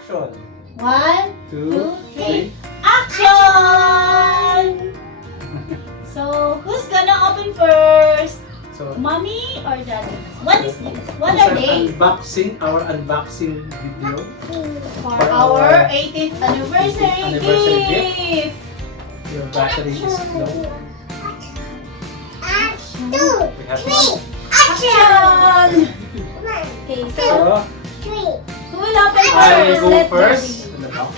Action! 1, 2, 3, 3. action! So, who's gonna open first? So, Mommy or daddy? What is this? What it's are they? our unboxing video. For for our our 18th anniversary, anniversary gift. Your battery is low. We have Action! Okay, so So, who will open I first? will go Let first daddy. in the box.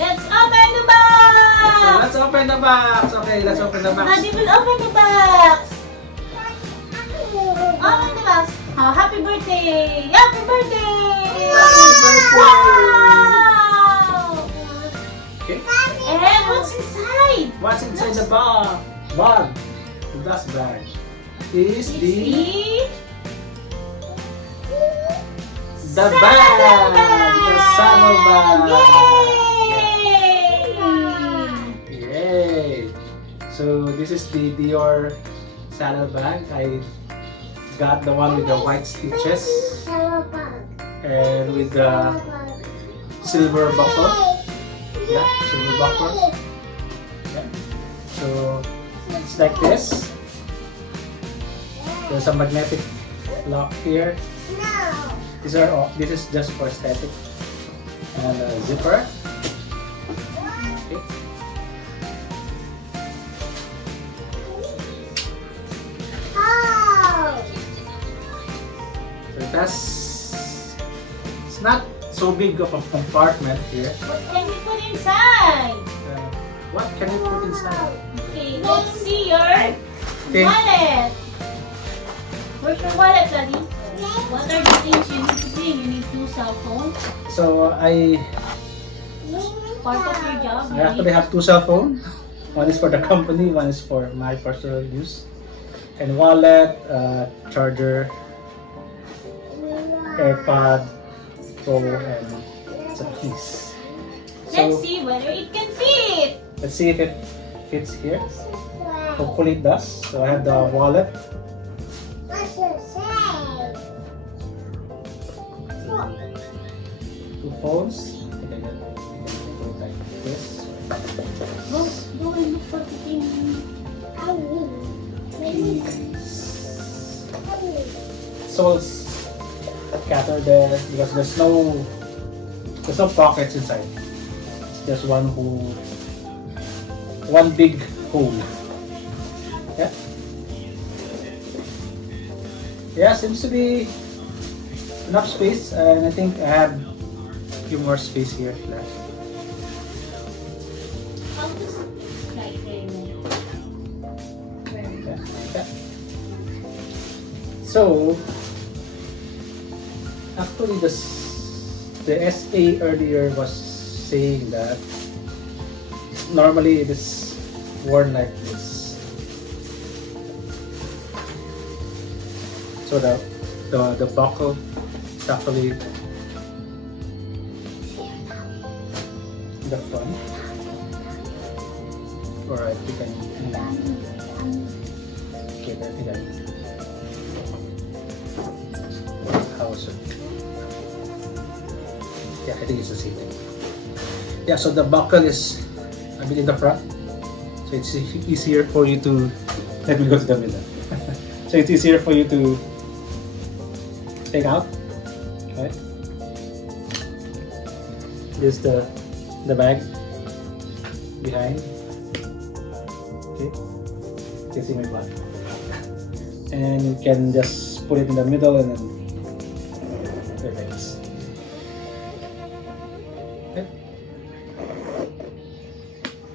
Let's open the So, box! let's open the box. Okay, let's open the box. Daddy will open the box. Open the box. Oh, happy birthday! Happy birthday! Happy birthday! Wow! Okay. And what's inside? What's inside the bag? Bag. The dust bag. Is It's the bag. The Sano bag. Yay! Yay! So this is the Dior saddle bag. I got the one with the white stitches and with the silver buckle. Yeah, silver buckle. Yeah. So it's like this. There's a magnetic lock here. This is just for aesthetic. And a zipper. Okay. So it's not so big of a compartment here. What can we put inside? What can you put inside? Okay, let's see your Okay. wallet. Where's your wallet, Daddy? What are the things you need to bring? You need 2 cell phones. So I Part of your job. you actually need- have 2 cell phones. One is for the company, one is for my personal use. And wallet, charger, AirPod Pro, and some keys. Let's So see whether it can fit. let's see if it fits here. Hopefully it does. So I have the wallet. Two phones. Okay, then go like this. Go and look for the thing. So it's scattered there because there's no pockets inside. It's just one big hole. Yeah. Yeah, seems to be enough space, and I think I have a few more space here left. How does it like Yeah. Yeah. So actually the SA earlier was saying that normally it is worn like this. So the buckle is actually the front. Alright, you can get it again. How is it? Yeah, I think it's the same thing. Yeah, so the buckle is a bit in the front. So it's easier for you to, let me go to the middle. So it's easier for you to take out. Okay. This is the bag behind. Okay. You can see my butt. And you can just put it in the middle and then relax. Okay.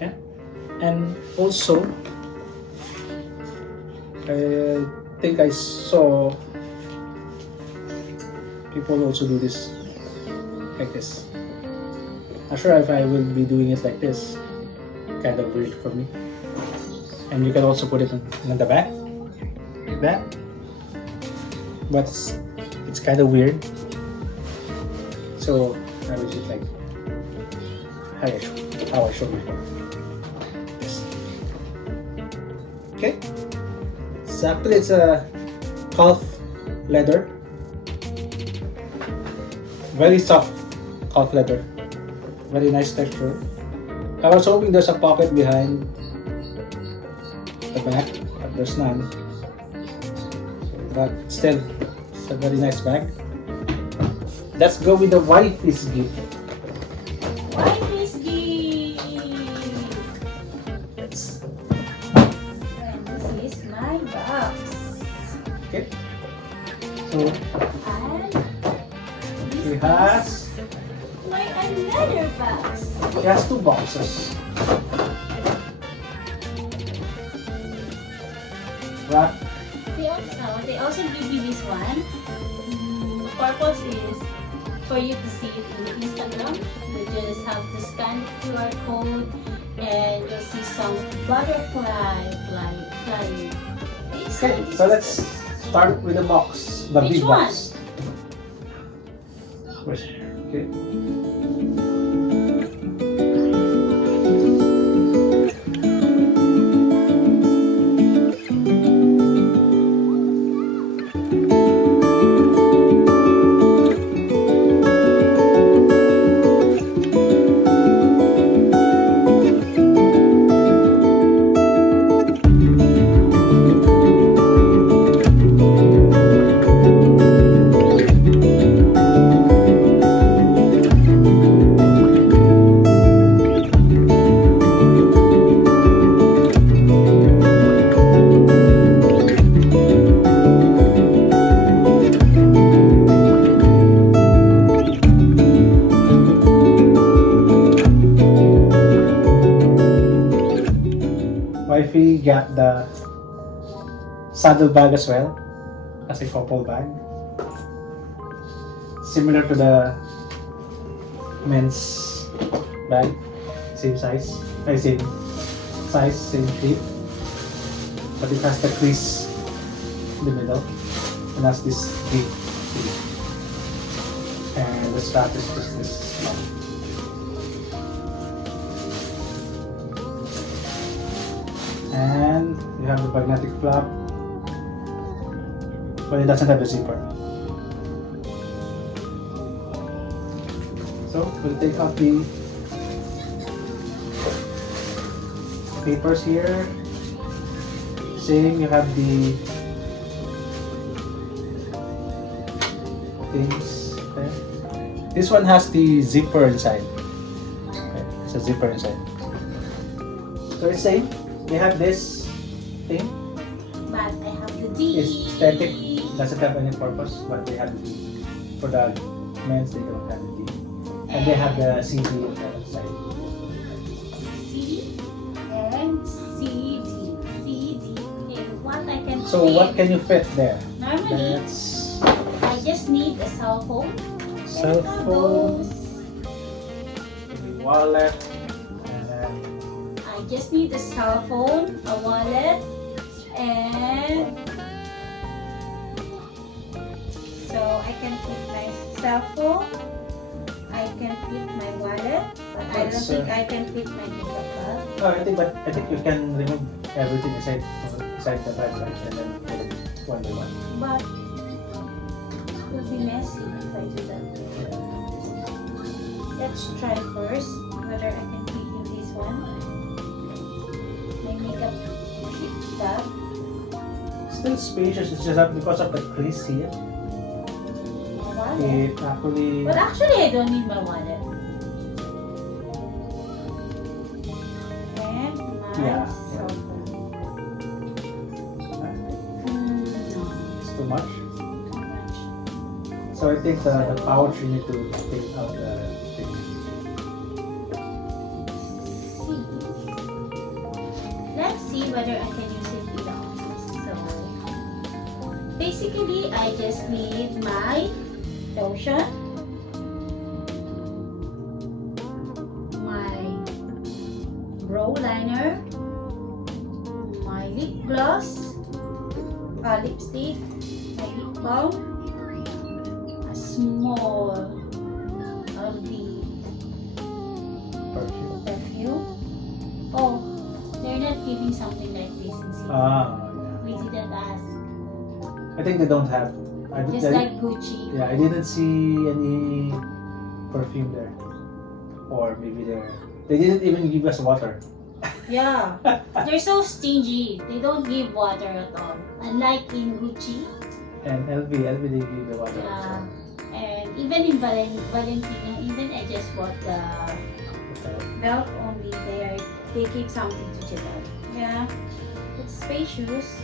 Yeah. And also, I think I saw people also do this like this. Not sure if I will be doing it like this. Kind of weird for me. And you can also put it on the back, like that. But it's kind of weird. So I will just like how I showed before. This. Okay. So actually it's a calf leather. Very soft calf leather. Very nice texture. I was hoping there's a pocket behind the back, but there's none. But still, it's a very nice bag. Let's go with the wifey's gift. Wifey's gift. And this is my box. Okay. So And she this has is my another box. she has 2 boxes. Wrap. They also give you this one. The purpose is for you to see it in Instagram. You just have to scan the QR code and you'll see some butterfly flying. Okay, so let's start with the box, the Which big one? box. Okay. Wifey got the saddle bag as well as a couple bag, similar to the men's bag, same size, same shape, but it has the crease in the middle and has this big shape. And the strap is just this long. And you have the magnetic flap, but it doesn't have a zipper. So we'll take out the papers here. Same, you have the things there. This one has the zipper inside. Okay, it's a zipper inside. So it's same. They have this thing. But I have the D. It's static. Doesn't have any purpose, but they have the D. For the men's, they don't have the D. And they have the CD on the side. C and CD. CD. And what I can So fit. what can you fit there? Normally, That's I just need a cell phone. cell And phone, those. the wallet, and then I just need a cell phone, a wallet, and so I can fit my cell phone. I can fit my wallet, but I don't That's, think I can fit my makeup bag. I think you can remove everything inside the bag, right? And then put it one by one. But it will be messy if I do that. Let's try first whether I can fit in this one. My makeup kit bag. Still spacious. It's just that because of the crease here, My wallet. it actually. But actually, I don't need my wallet. And my Yeah. cell phone. No, It's too much. too much. So I think the pouch you need to take out the thing. Let's see whether I can use it in the office. So, basically, I just need my lotion, my brow liner, my lip gloss, lipstick, my lip balm, a small of the Perfume. perfume. Oh, they're not giving something like this in Singapore. Ah, We didn't ask. yeah. I think they don't have. Just like Gucci. Yeah, I didn't see any perfume there. Or maybe they didn't even give us water. Yeah. They're so stingy. They don't give water at all. Unlike in Gucci. And LV they give the water. Yeah. And even in Valentino, even I just bought the So, milk only. They give something to Janelle. Yeah. It's spacious.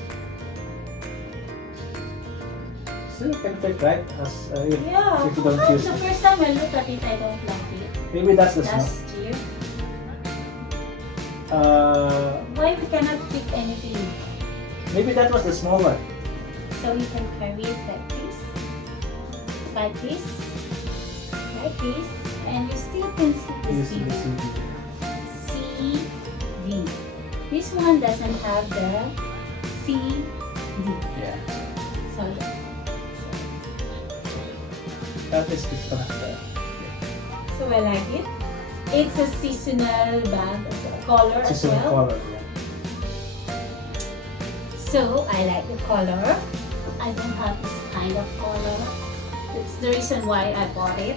still can fit, right? As Yeah. if you don't How use the it. first time I look at it, I don't like it. Maybe that's the small. Last year. Why we cannot pick anything? Maybe that was the small one. So we can carry it like this, and you still can see the You see CD. the CD. CD. This one doesn't have the CD. Yeah. So yeah. That is disconnected. So I like it. It's a seasonal bag, color as Seasonal well. color, yeah. So I like the color. I don't have this kind of color. That's the reason why I bought it.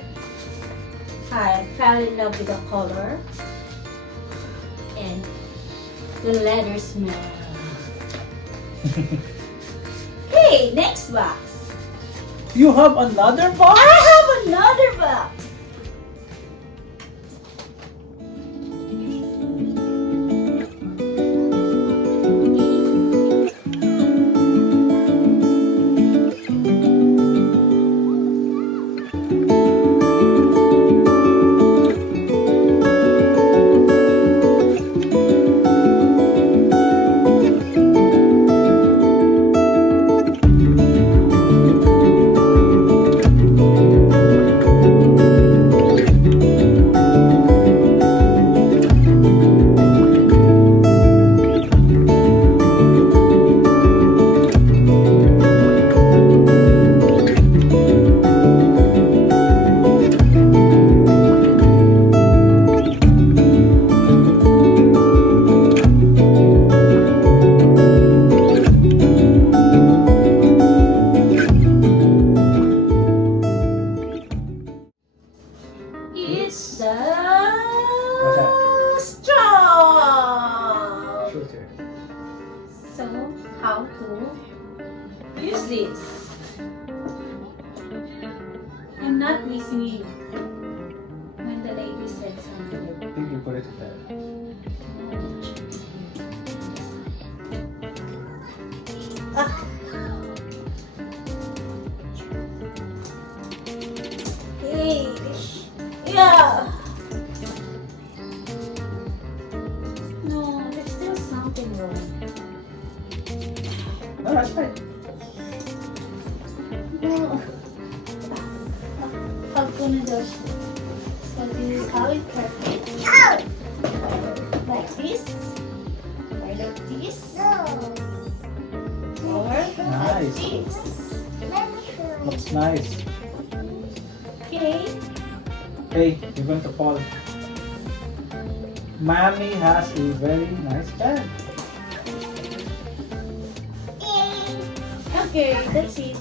I fell in love with the color and the leather smell. Okay, next box. You have another box? I have another box. It's the straw. Shooter. So, how to use this? I'm not listening when the lady said I something. think you put it there. Ah. Hey. Yeah. No, there's still something wrong. No, that's fine. No. How can I do? So this is how it perfect. Like this. Or like this. Or like Nice. this. Looks nice. Okay. Hey, you're going to fall. Mommy has a very nice bag. Okay, that's it.